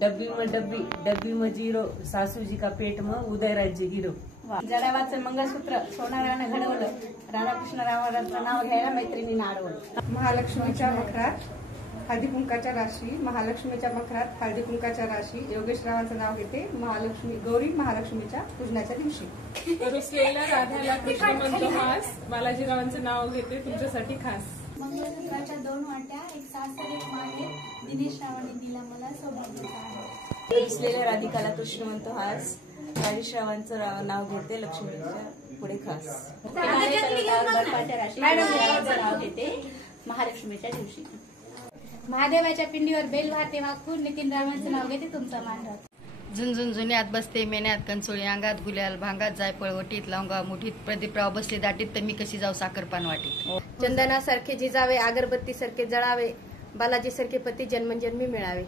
डब्बी में डब्बी डब्बी में जीरो सासू जी का पेट में उदयराज गिरो। जडावाचं मंगळसूत्र सोनारानं घडवलं, राधाकृष्ण रावाचं नाव घ्यायला मैत्रिणीनं अडवलं। महालक्ष्मीच्या मखरात हळदी कुंकाच्या राशी, महालक्ष्मीच्या मखरात हळदी कुंकाच्या राशी, योगेश रावांचं नाव घेते महालक्ष्मी गौरी महालक्ष्मीच्या पूजनाच्या दिवशी। रुसलेल्या राधाला कृष्ण म्हणतो हास, बालाजीरावांचं नाव घेते तुमच्यासाठी खास। मंगळसूत्राच्या 2 वाट्या, एक सासर एक माहेर, दिनेश रावांनी दिला मला सौभाग्याचा आहे। रुसलेल्या राधिकाला कृष्ण म्हणतो हास, हरीश रावांचं नाव घेते लक्ष्मीच्या पुढे खास। नाव घेते महालक्ष्मीच्या दिवशी। महादेवाच्या पिंडीवर बेल वाहते वाकून, नितीन रावांचं नाव घेते तुमचा मान राहतो। झुंझुन जुन्यात बसते मेन्यात कंचोळी, अंगात गुल्याल भांगात जायफळ वटीत, लवंगा मुठीत, प्रदीपराव बसले दाटीत, तर मी कशी जाऊ साखरपान वाटीत। चंदनासारखे झिजावे, अगरबत्ती सारखे जळावे, बालाजी सारखे पती जन्मजन्मी मिळावे।